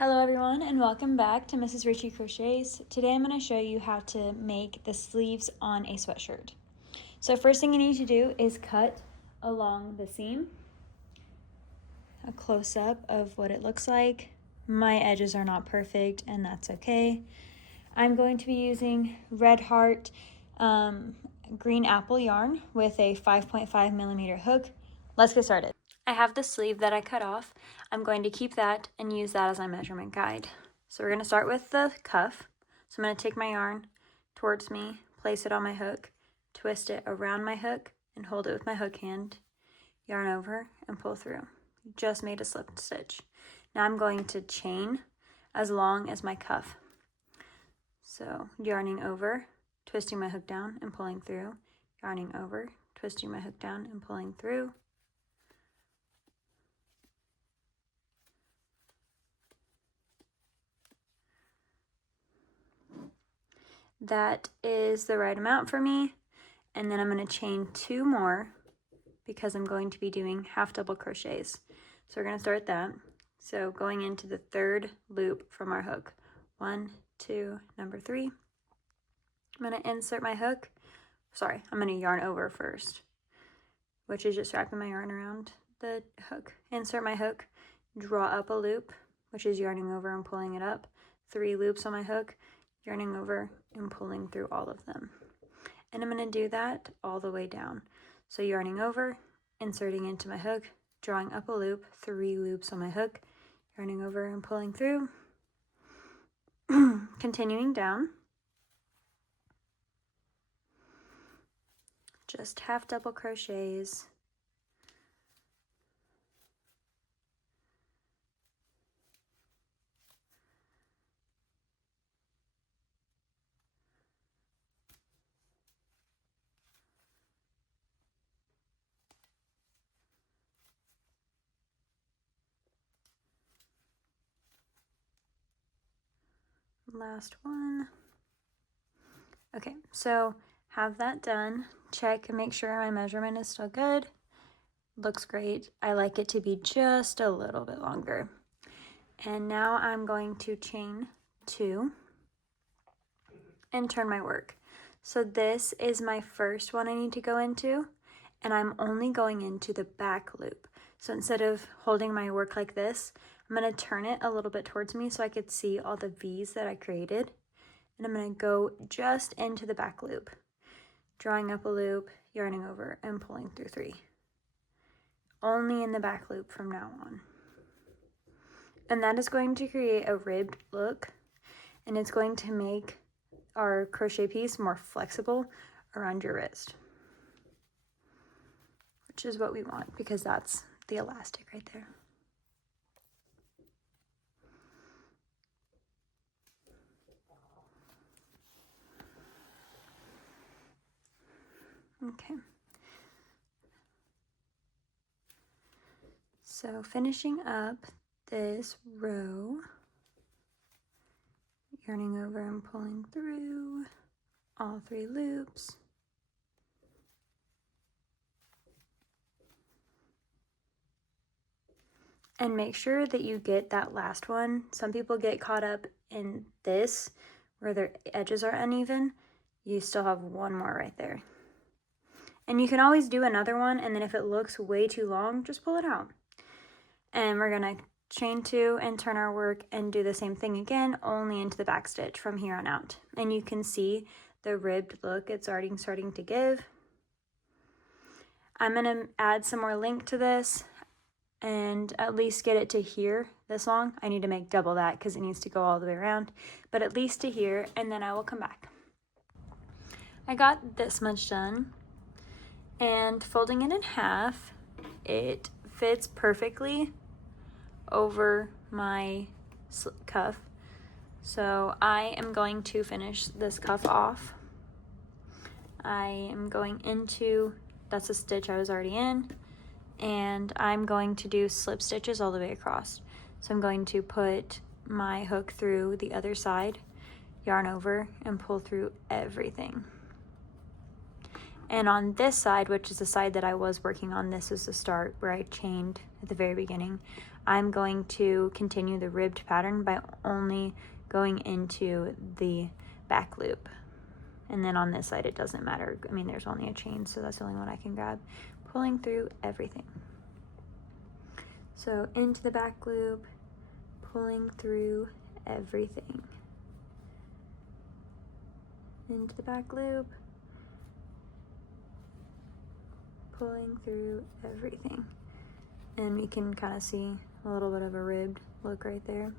Hello everyone and welcome back to Mrs. Ritchie Crochets. Today I'm going to show you how to make the sleeves on a sweatshirt. So first thing you need to do is cut along the seam. A close-up of what it looks like. My edges are not perfect and that's okay. I'm going to be using Red Heart green apple yarn with a 5.5 millimeter hook. Let's get started. I have the sleeve that I cut off. I'm going to keep that and use that as my measurement guide. So we're going to start with the cuff. So I'm going to take my yarn towards me, place it on my hook, twist it around my hook, and hold it with my hook hand, yarn over, and pull through. Just made a slip stitch. Now I'm going to chain as long as my cuff. So yarning over, twisting my hook down and pulling through, yarning over, twisting my hook down and pulling through. That is the right amount for me, and then I'm going to chain 2 more because I'm going to be doing half double crochets. So we're going to start that. So going into the 3rd loop from our hook, 1, 2, number 3. I'm going to insert my hook. Sorry, I'm going to yarn over first, which is just wrapping my yarn around the hook. Insert my hook, draw up a loop, which is yarning over and pulling it up. 3 loops on my hook, yarning over and pulling through all of them. And I'm going to do that all the way down. So yarning over, inserting into my hook, drawing up a loop, 3 loops on my hook, yarning over and pulling through, continuing down, just half double crochets. Last one. Okay, so have that done. Check and make sure my measurement is still good. Looks great. I like it to be just a little bit longer. And now I'm going to chain 2 and turn my work. So this is my first one I need to go into, and I'm only going into the back loop. So instead of holding my work like this, I'm going to turn it a little bit towards me so I could see all the V's that I created. And I'm going to go just into the back loop, drawing up a loop, yarning over, and pulling through 3. Only in the back loop from now on. And that is going to create a ribbed look, and it's going to make our crochet piece more flexible around your wrist, which is what we want because that's the elastic right there. Okay. So finishing up this row, yarning over and pulling through all 3 loops. And make sure that you get that last one. Some people get caught up in this where their edges are uneven. You still have 1 more right there. And you can always do another one, and then if it looks way too long, just pull it out. And we're going to chain 2 and turn our work and do the same thing again, only into the back stitch from here on out. And you can see the ribbed look it's already starting to give. I'm going to add some more link to this and at least get it to here this long. I need to make double that because it needs to go all the way around, but at least to here, and then I will come back. I got this much done, and folding it in half, it fits perfectly over my cuff. So I am going to finish this cuff off. I am going into, that's a stitch I was already in, and I'm going to do slip stitches all the way across. So I'm going to put my hook through the other side, yarn over, and pull through everything. And on this side, which is the side that I was working on, this is the start where I chained at the very beginning, I'm going to continue the ribbed pattern by only going into the back loop. And then on this side, it doesn't matter. I mean, there's only a chain, so that's the only one I can grab. Pulling through everything. So into the back loop, pulling through everything. Into the back loop, pulling through everything. And you can kind of see a little bit of a ribbed look right there.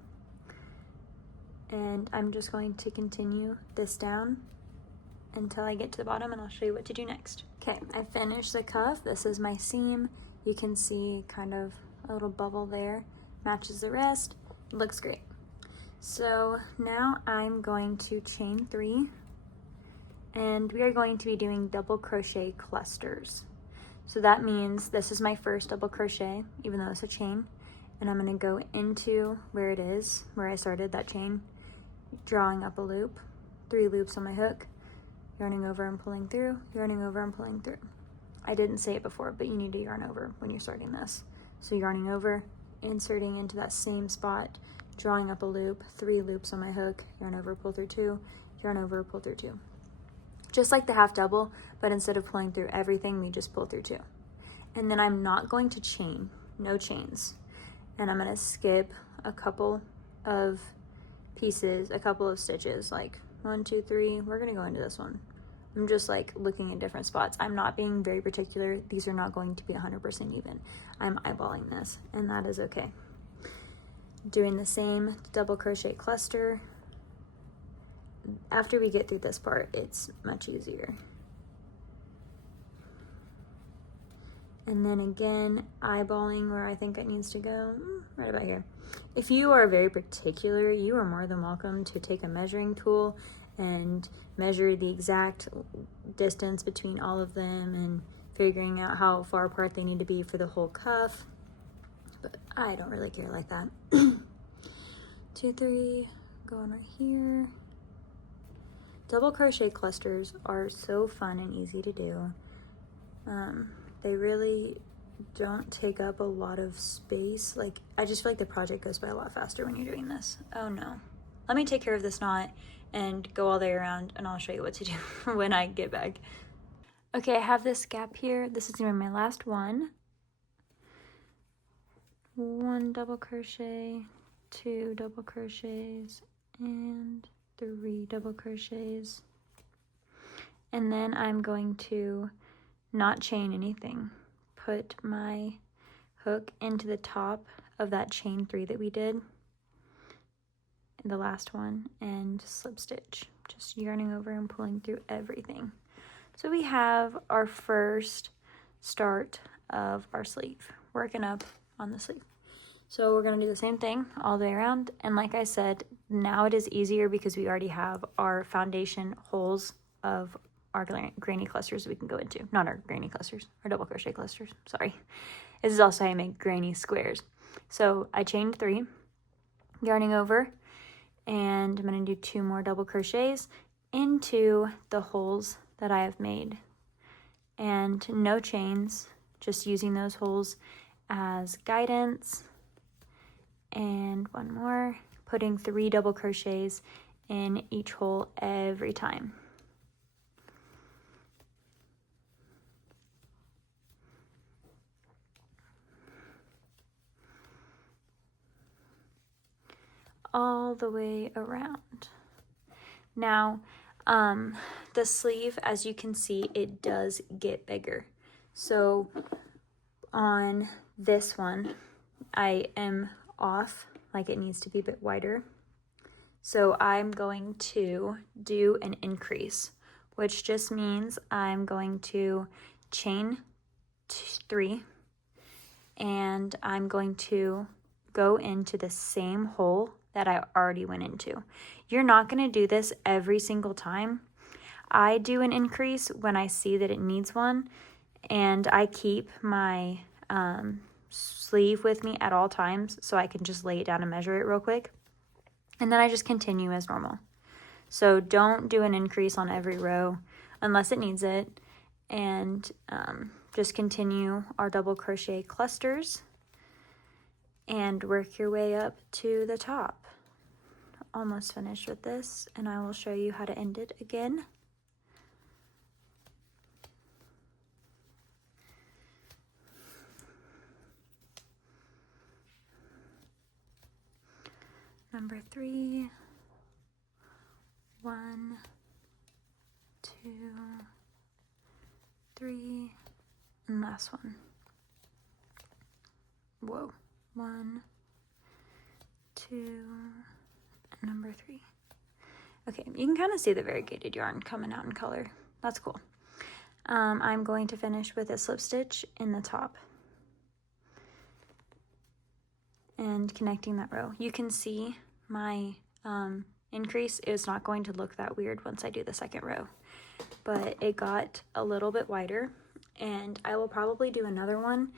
And I'm just going to continue this down until I get to the bottom, and I'll show you what to do next. Okay, I finished the cuff. This is my seam. You can see kind of a little bubble there. Matches the rest. Looks great. So now I'm going to chain 3, and we are going to be doing double crochet clusters. So that means this is my first double crochet, even though it's a chain, and I'm going to go into where it is, where I started that chain, drawing up a loop, 3 loops on my hook, yarning over and pulling through, yarning over and pulling through. I didn't say it before, but you need to yarn over when you're starting this. So yarning over, inserting into that same spot, drawing up a loop, 3 loops on my hook, yarn over, pull through 2, yarn over, pull through 2. Just like the half double, but instead of pulling through everything, we just pull through 2. And then I'm not going to chain, no chains. And I'm gonna skip a couple of pieces, a couple of stitches, like 1, 2, 3, we're gonna go into this one. I'm just like looking at different spots. I'm not being very particular. These are not going to be 100% even. I'm eyeballing this, and that is okay. Doing the same double crochet cluster. After we get through this part, it's much easier. And then again, eyeballing where I think it needs to go, right about here. If you are very particular, you are more than welcome to take a measuring tool and measure the exact distance between all of them and figuring out how far apart they need to be for the whole cuff. But I don't really care like that. 2, 3, going right here. Double crochet clusters are so fun and easy to do. They really don't take up a lot of space. Like, I just feel like the project goes by a lot faster when you're doing this. Oh no. Let me take care of this knot and go all the way around, and I'll show you what to do when I get back. Okay, I have this gap here. This is gonna be my last one. 1 double crochet, 2 double crochets, and 3 double crochets. And then I'm going to not chain anything. Put my hook into the top of that chain 3 that we did, the last one, and slip stitch, just yarning over and pulling through everything. So we have our first start of our sleeve, working up on the sleeve. So we're going to do the same thing all the way around, and like I said, now it is easier because we already have our foundation holes of our granny clusters we can go into. Not our granny clusters, our double crochet clusters, sorry. This is also how I make granny squares. So I chained 3, yarning over, and I'm going to do 2 more double crochets into the holes that I have made. And no chains, just using those holes as guidance. And 1 more, putting 3 double crochets in each hole every time. All the way around. Now, the sleeve, as you can see, it does get bigger. So on this one, I am off, like it needs to be a bit wider. So I'm going to do an increase, which just means I'm going to chain 3, and I'm going to go into the same hole that I already went into. You're not going to do this every single time. I do an increase when I see that it needs one, and I keep my sleeve with me at all times so I can just lay it down and measure it real quick. And then I just continue as normal. So don't do an increase on every row unless it needs it, and just continue our double crochet clusters. and work your way up to the top. Almost finished with this, and I will show you how to end it again. Number 3, 1, 2, 3, and last one. Whoa, 1, 2, and number 3. Okay, you can kind of see the variegated yarn coming out in color. That's cool. I'm going to finish with a slip stitch in the top and connecting that row. You can see my increase is not going to look that weird once I do the second row, but it got a little bit wider, and I will probably do another one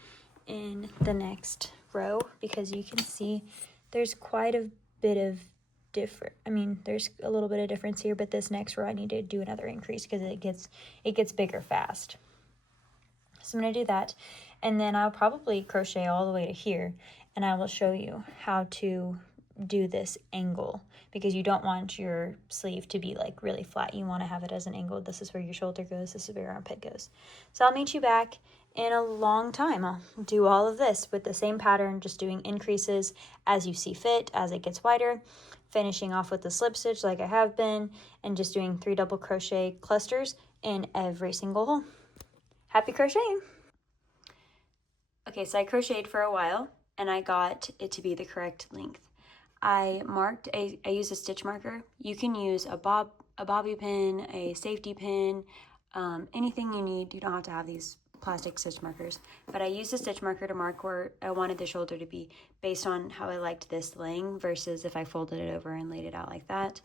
in the next row because you can see there's quite a bit of there's a little bit of difference here, but this next row I need to do another increase because it gets bigger fast. So I'm going to do that, and then I'll probably crochet all the way to here, and I will show you how to do this angle because you don't want your sleeve to be like really flat. You want to have it as an angle. This is where your shoulder goes, this is where your armpit goes. So I'll meet you back in a long time. I'll do all of this with the same pattern, just doing increases as you see fit, as it gets wider, finishing off with the slip stitch like I have been, and just doing 3 double crochet clusters in every single hole. Happy crocheting! Okay, so I crocheted for a while and I got it to be the correct length. I used a stitch marker. You can use a bobby pin, a safety pin, anything you need. You don't have to have these plastic stitch markers, but I used a stitch marker to mark where I wanted the shoulder to be based on how I liked this laying versus if I folded it over and laid it out like that.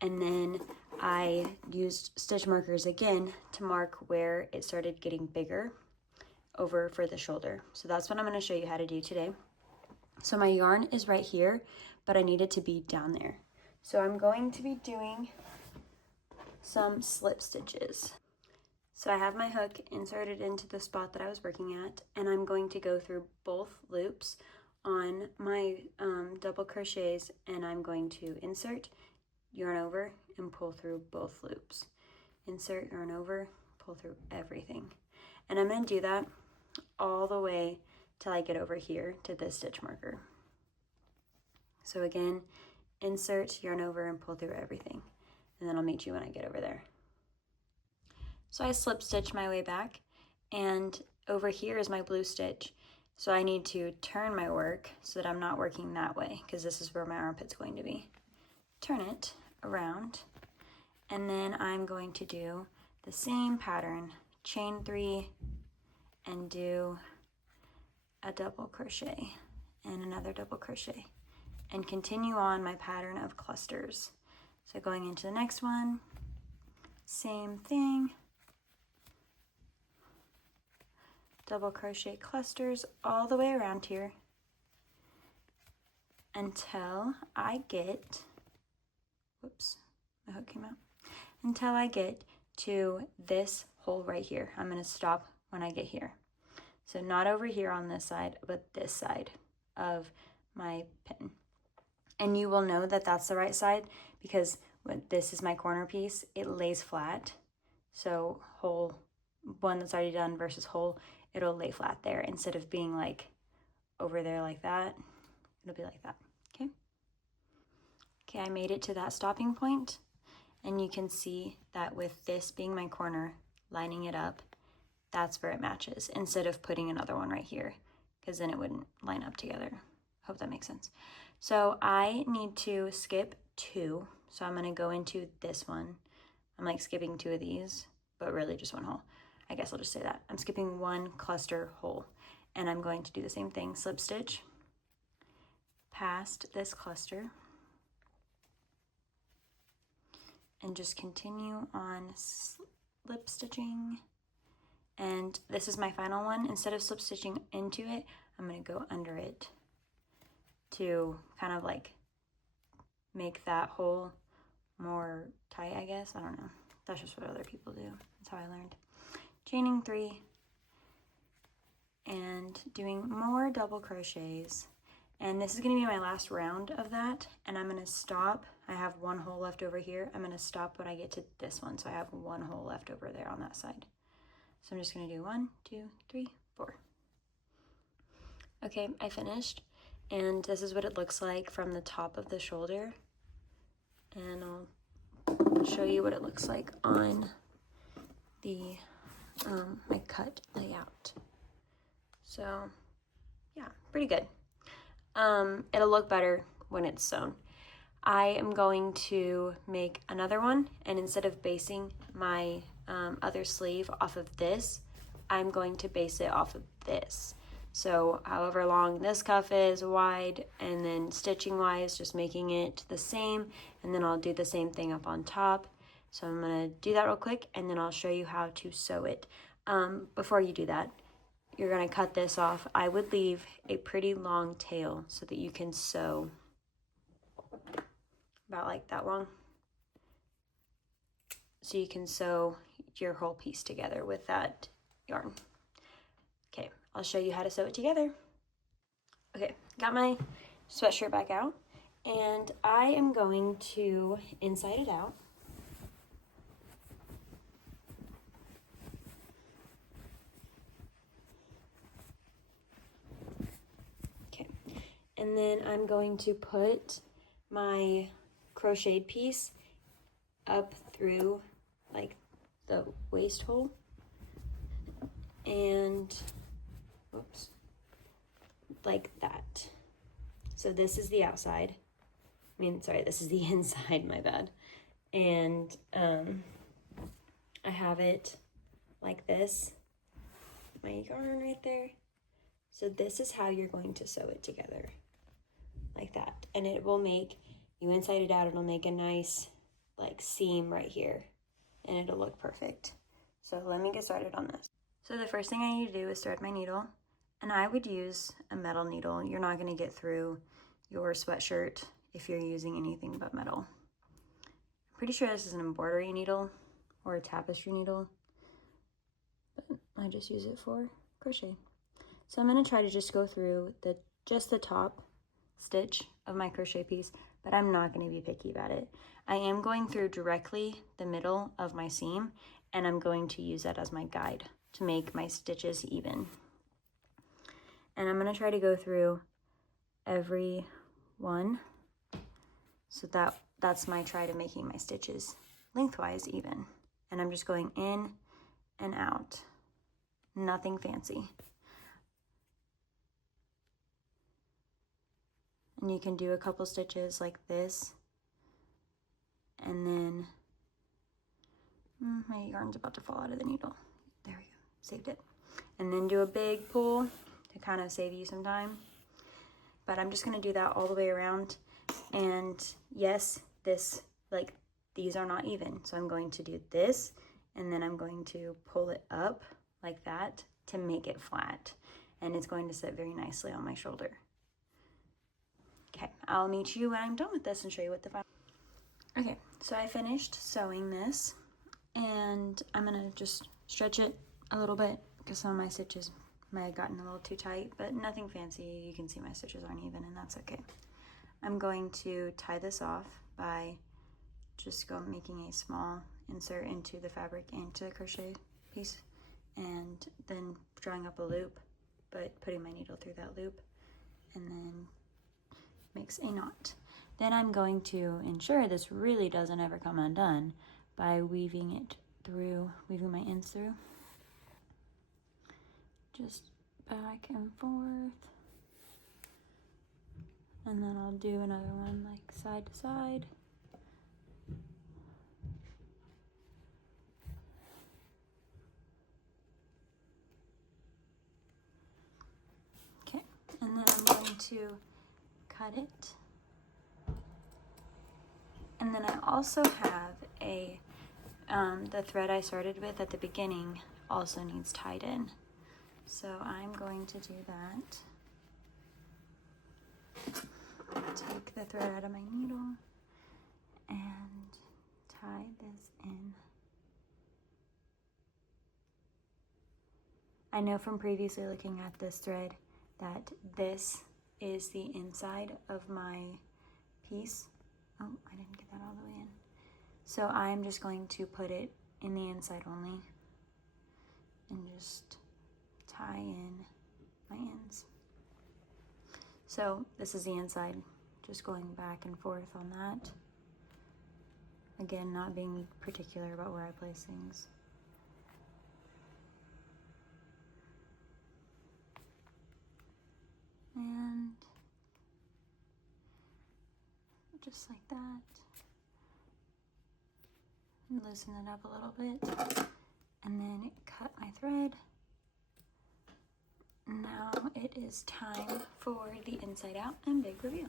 And then I used stitch markers again to mark where it started getting bigger over for the shoulder. So that's what I'm going to show you how to do today. So my yarn is right here, but I need it to be down there. So I'm going to be doing some slip stitches. So I have my hook inserted into the spot that I was working at, and I'm going to go through both loops on my double crochets, and I'm going to insert, yarn over, and pull through both loops. Insert, yarn over, pull through everything. And I'm going to do that all the way till I get over here to this stitch marker. So again, insert, yarn over, and pull through everything. And then I'll meet you when I get over there. So I slip stitch my way back, and over here is my blue stitch. So I need to turn my work so that I'm not working that way, because this is where my armpit's going to be. Turn it around, and then I'm going to do the same pattern, chain 3, and do a double crochet and another double crochet, and continue on my pattern of clusters. So going into the next one, same thing, double crochet clusters all the way around here until I get, whoops, my hook came out, until I get to this hole right here. I'm going to stop when I get here. So not over here on this side, but this side of my pin. And you will know that that's the right side because when this is my corner piece, it lays flat. So hole one that's already done versus hole, it'll lay flat there instead of being like over there like that. It'll be like that, okay? Okay, I made it to that stopping point, and you can see that with this being my corner, lining it up, that's where it matches instead of putting another one right here, because then it wouldn't line up together. Hope that makes sense. So I need to skip 2. So I'm going to go into this one. I'm like skipping 2 of these, but really just 1 hole. I guess I'll just say that. I'm skipping 1 cluster hole, and I'm going to do the same thing. Slip stitch past this cluster and just continue on slip stitching. And this is my final one. Instead of slip stitching into it, I'm going to go under it to kind of like make that hole more tight, I guess. I don't know. That's just what other people do. That's how I learned. Chaining 3 and doing more double crochets And this is gonna be my last round of that, and I'm gonna stop. I have one hole left over here. I'm gonna stop when I get to this one, so I have one hole left over there on that side. So I'm just gonna do 1, 2, 3, 4. Okay, I finished, and this is what it looks like from the top of the shoulder. And I'll show you what it looks like on the my cut layout. So yeah, pretty good. It'll look better when it's sewn. I am going to make another one, and instead of basing my other sleeve off of this, I'm going to base it off of this. So however long this cuff is wide, and then stitching wise, just making it the same, and then I'll do the same thing up on top. So I'm gonna do that real quick, and then I'll show you how to sew it. Before you do that, you're gonna cut this off. I would leave a pretty long tail so that you can sew about like that long. So you can sew your whole piece together with that yarn. Okay, I'll show you how to sew it together. Okay, got my sweatshirt back out, and I am going to inside it out. Okay, and then I'm going to put my crocheted piece up through like the waist hole, and whoops, like that. So this is the outside. I mean, sorry, this is the inside, my bad. And I have it like this, my yarn right there. So this is how you're going to sew it together, like that. And it will make, you inside it out, it'll make a nice like seam right here, and it'll look perfect. So let me get started on this. So the first thing I need to do is thread my needle, and I would use a metal needle. You're not going to get through your sweatshirt if you're using anything but metal. I'm pretty sure this is an embroidery needle or a tapestry needle, but I just use it for crochet. So I'm going to try to just go through just the top stitch of my crochet piece, but I'm not going to be picky about it. I am going through directly the middle of my seam, and I'm going to use that as my guide to make my stitches even. And I'm going to try to go through every one, so that's my try to making my stitches lengthwise even. And I'm just going in and out, nothing fancy. And you can do a couple stitches like this, and then my yarn's about to fall out of the needle. There we go, saved it. And then do a big pull to kind of save you some time. But I'm just gonna do that all the way around. And yes, these are not even. So I'm going to do this, and then I'm going to pull it up like that to make it flat. And it's going to sit very nicely on my shoulder. Okay, I'll meet you when I'm done with this and show you what the final. Okay, so I finished sewing this, and I'm gonna just stretch it a little bit because some of my stitches might have gotten a little too tight, but nothing fancy. You can see my stitches aren't even, and that's okay. I'm going to tie this off by just making a small insert into the fabric, into the crochet piece, and then drawing up a loop, but putting my needle through that loop, and then makes a knot. Then I'm going to ensure this really doesn't ever come undone by weaving it through, weaving my ends through, just back and forth. And then I'll do another one like side to side. Okay, and then I'm going to cut it. And then I also have the thread I started with at the beginning also needs tied in. So I'm going to do that. Take the thread out of my needle and tie this in. I know from previously looking at this thread that this is the inside of my piece. Oh, I didn't get that all the way in. So I'm just going to put it in the inside only and just tie in my ends. So this is the inside, just going back and forth on that. Again, not being particular about where I place things. And just like that. And loosen it up a little bit. And then cut my thread. Now it is time for the inside out and big reveal.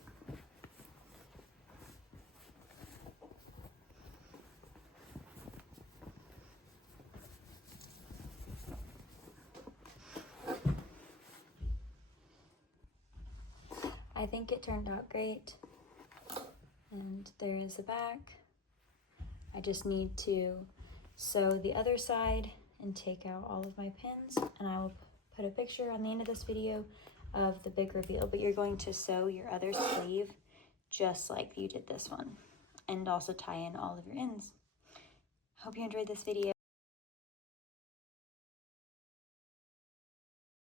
I think it turned out great. And there is the back. I just need to sew the other side and take out all of my pins, and I will put a picture on the end of this video of the big reveal, but you're going to sew your other sleeve just like you did this one, and also tie in all of your ends. Hope you enjoyed this video.